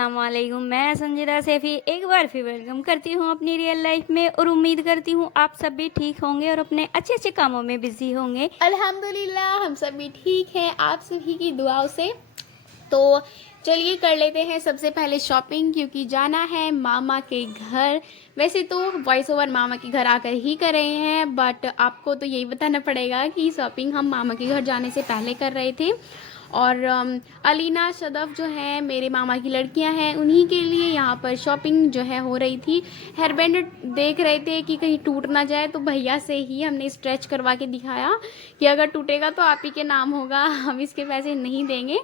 अस्सलाम वालेकुम। मैं संजीदा सैफी एक बार फिर वेलकम करती हूँ अपनी रियल लाइफ में और उम्मीद करती हूँ आप सब भी ठीक होंगे और अपने अच्छे अच्छे कामों में बिजी होंगे। अल्हम्दुलिल्लाह हम सब भी ठीक हैं आप सभी की दुआओं से। तो चलिए कर लेते हैं सबसे पहले शॉपिंग, क्योंकि जाना है मामा के घर। वैसे तो वॉइस ओवर मामा के घर आकर ही कर रहे हैं, बट आपको तो यही बताना पड़ेगा कि शॉपिंग हम मामा के घर जाने से पहले कर रहे थे। और अलीना सदफ़ जो है मेरे मामा की लड़कियां हैं, उन्हीं के लिए यहाँ पर शॉपिंग जो है हो रही थी। हेयर बैंड देख रहे थे कि कहीं टूट ना जाए, तो भैया से ही हमने स्ट्रेच करवा के दिखाया कि अगर टूटेगा तो आप ही के नाम होगा, हम इसके पैसे नहीं देंगे।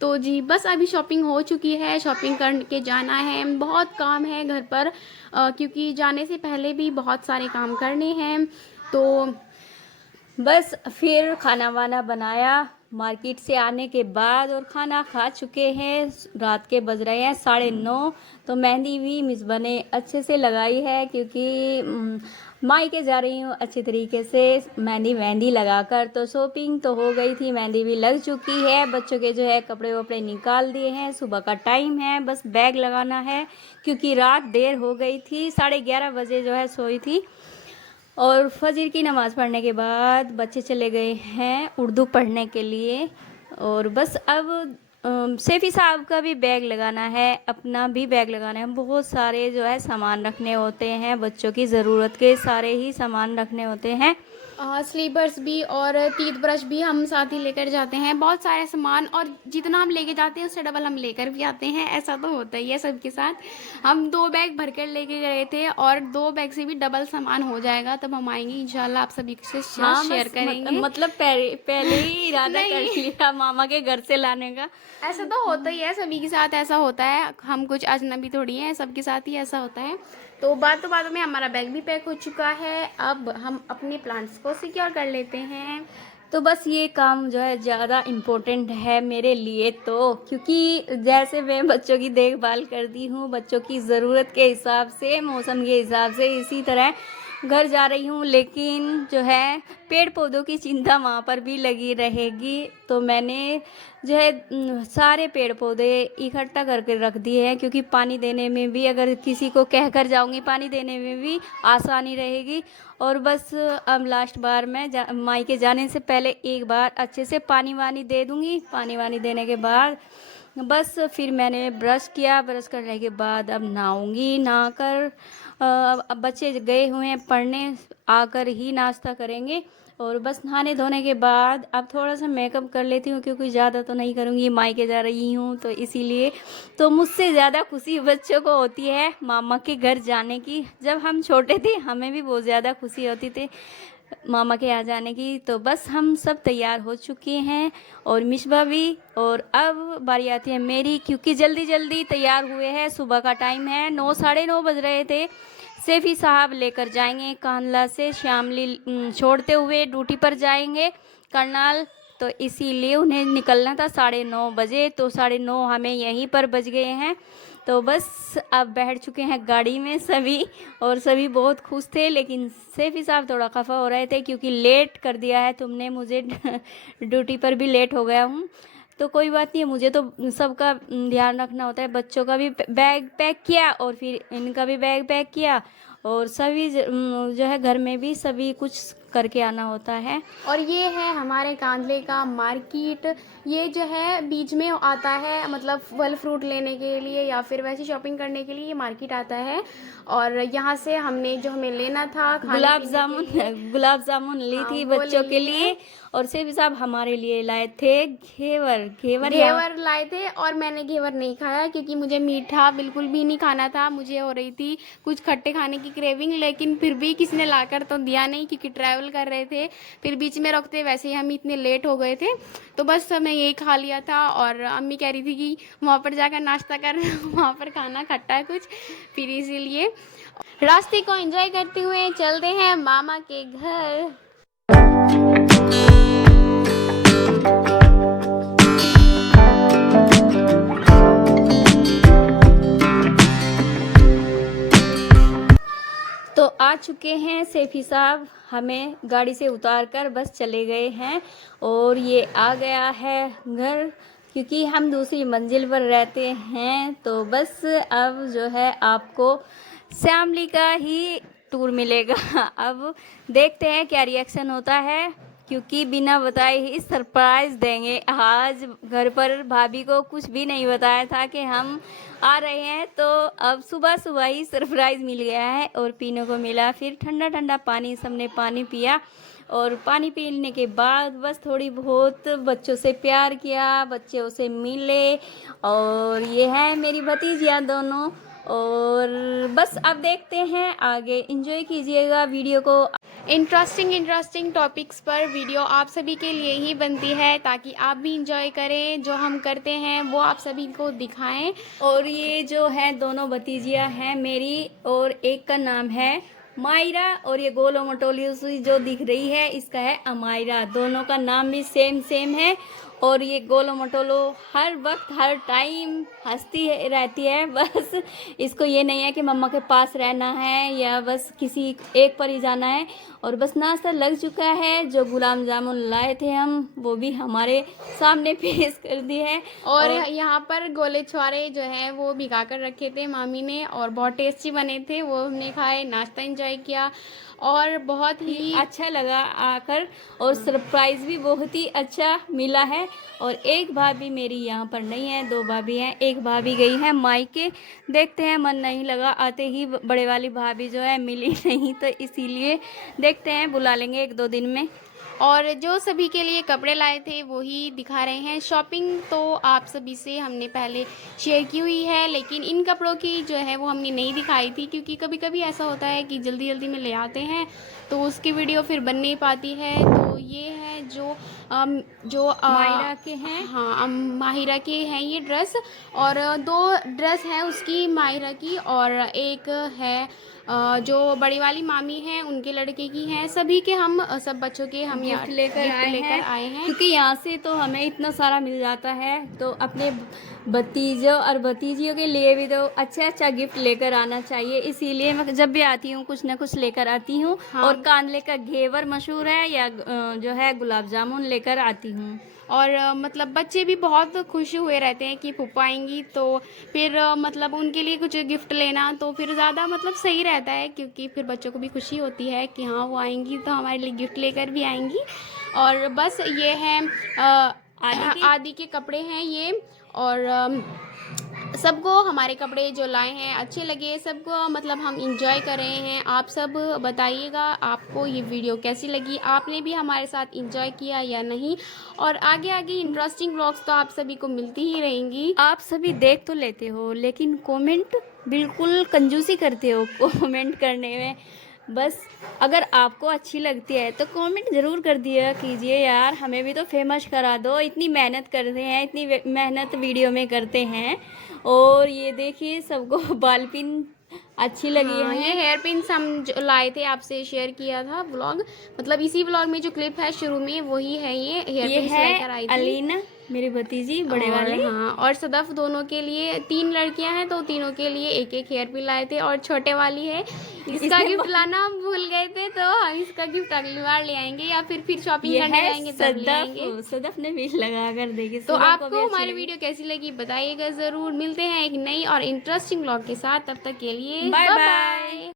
तो जी बस अभी शॉपिंग हो चुकी है, शॉपिंग करके जाना है। बहुत काम है घर पर, क्योंकि जाने से पहले भी बहुत सारे काम करने हैं। तो बस फिर खाना वाना बनाया मार्केट से आने के बाद और खाना खा चुके हैं। रात के बज रहे हैं 9:30। तो मेहंदी भी मिसबा ने अच्छे से लगाई है, क्योंकि मायके जा रही हूँ अच्छे तरीके से मेहंदी लगाकर। तो शॉपिंग तो हो गई थी, मेहंदी भी लग चुकी है। बच्चों के जो है कपड़े वपड़े निकाल दिए हैं, सुबह का टाइम है, बस बैग लगाना है, क्योंकि रात देर हो गई थी। 11:30 बजे जो है सोई थी। और फजर की नमाज़ पढ़ने के बाद बच्चे चले गए हैं उर्दू पढ़ने के लिए। और बस अब सैफ़ी साहब का भी बैग लगाना है, अपना भी बैग लगाना है। बहुत सारे जो है सामान रखने होते हैं, बच्चों की ज़रूरत के सारे ही सामान रखने होते हैं। स्लीपर्स भी और टीथ ब्रश भी हम साथ ही लेकर जाते हैं, बहुत सारे सामान। और जितना हम लेके जाते हैं उससे डबल हम लेकर भी आते हैं, ऐसा तो होता ही है सबके साथ। हम 2 बैग भर कर लेके गए थे और 2 बैग से भी डबल सामान हो जाएगा, तब हम आएंगे इंशाल्लाह, आप सभी से हाँ, शेयर करेंगे। मतलब पहले ही इरादा कर नहीं, लिया मामा के घर से लाने का। ऐसा तो होता ही है, सभी के साथ ऐसा होता है, हम कुछ अजनबी थोड़ी हैं, सबके साथ ही ऐसा होता है। तो बाद में हमारा बैग भी पैक हो चुका है, अब हम अपने प्लांट्स को सिक्योर कर लेते हैं। तो बस ये काम जो है ज़्यादा इम्पोर्टेंट है मेरे लिए, तो क्योंकि जैसे मैं बच्चों की देखभाल करती हूँ बच्चों की ज़रूरत के हिसाब से, मौसम के हिसाब से, इसी तरह घर जा रही हूँ। लेकिन जो है पेड़ पौधों की चिंता वहाँ पर भी लगी रहेगी। तो मैंने जो है सारे पेड़ पौधे इकट्ठा करके रख दिए हैं, क्योंकि पानी देने में भी अगर किसी को कह कर जाऊँगी पानी देने में भी आसानी रहेगी। और बस अब लास्ट बार मैं मायके जाने से पहले एक बार अच्छे से पानी वानी दे दूँगी। पानी वानी देने के बाद बस फिर मैंने ब्रश किया, ब्रश करने के बाद अब नहाऊँगी। नहाकर अब बच्चे गए हुए हैं पढ़ने, आकर ही नाश्ता करेंगे। और बस नहाने धोने के बाद अब थोड़ा सा मेकअप कर लेती हूँ, क्योंकि ज़्यादा तो नहीं करूँगी, मायके जा रही हूँ तो इसीलिए। तो मुझसे ज़्यादा खुशी बच्चों को होती है मामा के घर जाने की। जब हम छोटे थे हमें भी बहुत ज़्यादा खुशी होती थी मामा के यहाँ जाने की। तो बस हम सब तैयार हो चुके हैं और मिशबा भी। और अब बारी आती है मेरी, क्योंकि जल्दी जल्दी तैयार हुए हैं, सुबह का टाइम है, 9 साढ़े 9 बज रहे थे। सैफी साहब लेकर जाएंगे कांदला से, श्यामली छोड़ते हुए ड्यूटी पर जाएंगे करनाल। तो इसीलिए उन्हें निकलना था 9:30 बजे, तो 9:30 हमें यहीं पर बज गए हैं। तो बस अब बैठ चुके हैं गाड़ी में सभी, और सभी बहुत खुश थे। लेकिन सैफी साहब थोड़ा खफा हो रहे थे, क्योंकि लेट कर दिया है तुमने मुझे ड्यूटी पर भी लेट हो गया हूँ। तो कोई बात नहीं है, मुझे तो सबका ध्यान रखना होता है। बच्चों का भी बैग पैक किया और फिर इनका भी बैग पैक किया, और सभी जो है घर में भी सभी कुछ करके आना होता है। और ये है हमारे कांदले का मार्केट। ये जो है बीच में आता है, मतलब फल फ्रूट लेने के लिए या फिर वैसे शॉपिंग करने के लिए ये मार्केट आता है। और यहाँ से हमने जो हमें लेना था खाने गुलाब पीने जामुन के लिए, गुलाब जामुन ली हाँ थी वो ले बच्चों के लिए लिए। हैं। और सैफी साहब हमारे लिए लाए थे घेवर। घेवर यहाँ घेवर लाए थे और मैंने घेवर नहीं खाया, क्योंकि मुझे मीठा बिल्कुल भी नहीं खाना था। मुझे हो रही थी कुछ खट्टे खाने की क्रेविंग, लेकिन फिर भी किसी ने लाकर तो दिया नहीं, क्योंकि ट्रैवल कर रहे थे, फिर बीच में रुकते, वैसे ही हम इतने लेट हो गए थे। तो बस मैं यही खा लिया था। और अम्मी कह रही थी कि वहाँ पर जाकर नाश्ता कर वहाँ पर खाना खट्टा है कुछ, फिर इसीलिए रास्ते को एंजॉय करते हुए चलते हैं मामा के घर। तो आ चुके हैं सैफी साहब, हमें गाड़ी से उतार कर बस चले गए हैं। और ये आ गया है घर। क्योंकि हम दूसरी मंजिल पर रहते हैं। तो बस अब जो है आपको श्यामली का ही टूर मिलेगा। अब देखते हैं क्या रिएक्शन होता है, क्योंकि बिना बताए ही सरप्राइज देंगे। आज घर पर भाभी को कुछ भी नहीं बताया था कि हम आ रहे हैं, तो अब सुबह सुबह ही सरप्राइज मिल गया है और पीने को मिला। फिर ठंडा ठंडा पानी, सबने पानी पिया और पानी पीने के बाद बस थोड़ी बहुत बच्चों से प्यार किया, बच्चों से मिले। और ये है मेरी भतीजियाँ दोनों। और बस अब देखते हैं आगे, एंजॉय कीजिएगा वीडियो को। इंटरेस्टिंग टॉपिक्स पर वीडियो आप सभी के लिए ही बनती है, ताकि आप भी इंजॉय करें, जो हम करते हैं वो आप सभी को दिखाएं। और ये जो है दोनों भतीजियाँ हैं मेरी, और एक का नाम है मायरा और ये गोलो मटोली सी जो दिख रही है इसका है अमायरा। दोनों का नाम भी सेम है। और ये गोलो मटोलो हर वक्त हर टाइम हंसती रहती है। बस इसको ये नहीं है कि मम्मा के पास रहना है या बस किसी एक पर ही जाना है। और बस नाश्ता लग चुका है, जो गुलाब जामुन लाए थे हम वो भी हमारे सामने पेश कर दिए हैं। और यहाँ पर गोले छुआरे जो है वो भिगा कर रखे थे मामी ने, और बहुत टेस्टी बने थे, वो हमने खाए, नाश्ता एंजॉय किया और बहुत ही अच्छा लगा आकर। और सरप्राइज भी बहुत ही अच्छा मिला है। और एक भाभी मेरी यहाँ पर नहीं है, दो भाभी हैं। एक भाभी गई है मायके, देखते हैं मन नहीं लगा, आते ही बड़े वाली भाभी जो है मिली नहीं, तो इसीलिए देखते हैं बुला लेंगे एक दो दिन में। और जो सभी के लिए कपड़े लाए थे वही दिखा रहे हैं। शॉपिंग तो आप सभी से हमने पहले शेयर की हुई है, लेकिन इन कपड़ों की जो है वो हमने नहीं दिखाई थी, क्योंकि कभी कभी ऐसा होता है कि जल्दी जल्दी में ले आते हैं तो उसकी वीडियो फिर बन नहीं पाती है। तो ये है जो मायरा के हैं। हाँ, माहिरा के हैं ये ड्रेस, और दो ड्रेस हैं उसकी, माहिरा की, और एक है जो बड़ी वाली मामी हैं उनके लड़के की हैं। सभी के हम सब बच्चों के हम गिफ्ट लेकर आए हैं, क्योंकि यहाँ से तो हमें इतना सारा मिल जाता है, तो अपने भतीजों और भतीजियों के लिए भी तो अच्छा गिफ्ट लेकर आना चाहिए। इसीलिए मैं जब भी आती हूँ कुछ ना कुछ लेकर आती हूँ। हाँ। और कांदले का घेवर मशहूर है, या जो है गुलाब जामुन लेकर आती हूँ। और मतलब बच्चे भी बहुत खुश हुए रहते हैं कि फूफा आएंगी, तो फिर मतलब उनके लिए कुछ गिफ्ट लेना तो फिर ज़्यादा मतलब सही रहता है, क्योंकि फिर बच्चों को भी खुशी होती है कि हाँ वो आएंगी तो हमारे लिए गिफ्ट लेकर भी आएंगी। और बस ये है आदि के कपड़े हैं ये, और सबको हमारे कपड़े जो लाए हैं अच्छे लगे, सबको मतलब हम इंजॉय कर रहे हैं। आप सब बताइएगा आपको ये वीडियो कैसी लगी, आपने भी हमारे साथ इंजॉय किया या नहीं। और आगे आगे इंटरेस्टिंग व्लॉग्स तो आप सभी को मिलती ही रहेंगी। आप सभी देख तो लेते हो, लेकिन कमेंट बिल्कुल कंजूसी करते हो कमेंट करने में। बस अगर आपको अच्छी लगती है तो कमेंट ज़रूर कर दिया कीजिए यार, हमें भी तो फेमस करा दो। इतनी मेहनत करते हैं, इतनी मेहनत वीडियो में करते हैं। और ये देखिए सबको बाल पिन अच्छी लगी हाँ, है। ये हेयर पिन्स हम जो लाए थे आपसे शेयर किया था व्लॉग, मतलब इसी व्लॉग में जो क्लिप है शुरू में वही है। ये हेयर पिन्स लेकर आई थी अलीना मेरी भतीजी बड़े वाली। हाँ, और सदफ दोनों के लिए, 3 लड़कियां हैं तो तीनों के लिए एक एक हेयर पिन लाए थे। और छोटे वाली है, इसका गिफ्ट लाना हम भूल गए थे, तो हम इसका गिफ्ट अगली बार ले आएंगे या फिर शॉपिंग करने जाएंगे तब ले आएंगे। सदफ ने भी लगा कर देखी। तो आपको हमारी वीडियो कैसी लगी बताइएगा ज़रूर। मिलते हैं एक नई और इंटरेस्टिंग व्लॉग के साथ, तब तक के लिए बाय बाय।